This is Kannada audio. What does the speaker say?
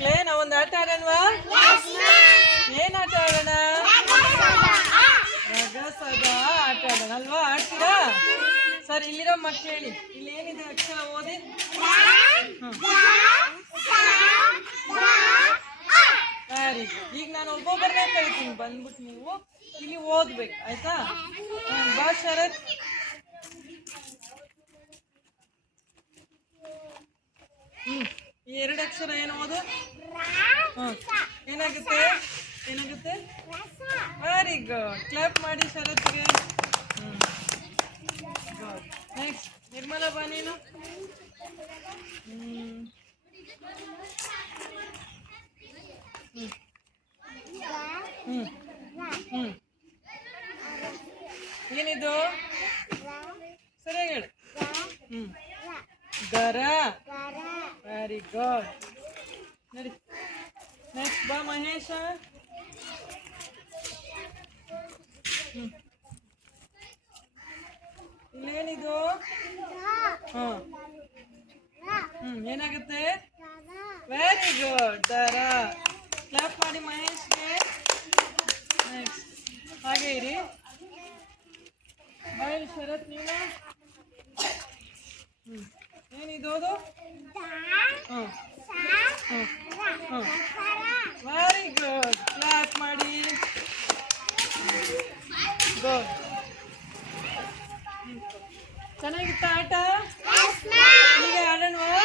ಮಕ್ಕಳೇ ನಾವೊಂದು ಆಟ ಆಡೋಣವಾ? ಏನ್ ಆಟ ಆಡೋಣ? ರಗಸದ ಆಟ ಆಡೋಣ ಅಲ್ವಾ? ಆಡ್ತೀರಾ? ಸರ್ ಇಲ್ಲಿರೋ ಮಕ್ಕಳು ಹೇಳಿ, ಇಲ್ಲಿ ಏನಿದೆ ಅಕ್ಷರ ಓದಿ. ಸರಿ, ಈಗ ನಾನು ಒಬ್ಬೊಬ್ಬರನ್ನೇ ಕರಿತೀನಿ, ಬಂದ್ಬಿಟ್ಟು ನೀವು ಇಲ್ಲಿ ಓದ್ಬೇಕು ಆಯ್ತಾ? ಬಾ ಶರತ್. ಈ ಎರಡು ಅಕ್ಷರ ಏನು ಓದು? ಏನಾಗುತ್ತೆ? ಏನಾಗುತ್ತೆ? ವೆರಿ ಗುಡ್, ಕ್ಲಾಪ್ ಮಾಡಿ ಶರತ್ಗೆ. ನೆಕ್ಸ್ಟ್ ನಿರ್ಮಲಾ ಬಾ ನೀನು. ಏನಿದು? ಸರಿಯಾಗಿ ಹೇಳಿ. ದರ. Very good. ನಡಿ ನೆಕ್ಸ್ಟ್ ಬಾ ಮಹೇಶ. ಇಲ್ಲೇನಿದು? ಏನಾಗುತ್ತೆ? ವೆರಿ ಗುಡ್, ದರ. ಕ್ಲಾಪ್ ಮಾಡಿ ಮಹೇಶ್ಗೆ. ನೆಕ್ಸ್ಟ್ ಹಾಗೆ ಇರಿ. ಬಾಯ್ ಶರತ್ ನೀನು. ಏನಿದು? ವೆರಿ ಗುಡ್, ಕ್ಲಾಪ್ ಮಾಡಿ. ಗುಡ್. ಚೆನ್ನಾಗಿತ್ತ ಆಟ? ಹೀಗೆ ಆಡೋಣವಾ?